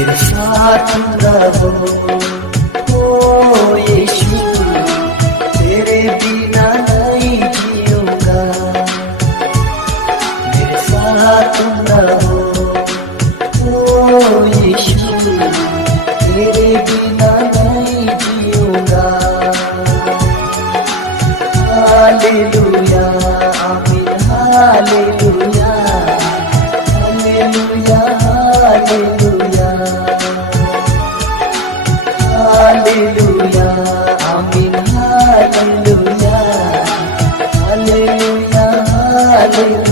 मेरे साथ रहो ओ यीशु, तेरे बिना नहीं जीऊंगा। मेरे साथ रहो ओ यीशु, तेरे बिना नहीं जीऊंगा। हालेलुया आमीन, हालेलुया हालेलुया हालेलुया हालेलुया आमीन, हालेलुया हालेलुया हालेलुया।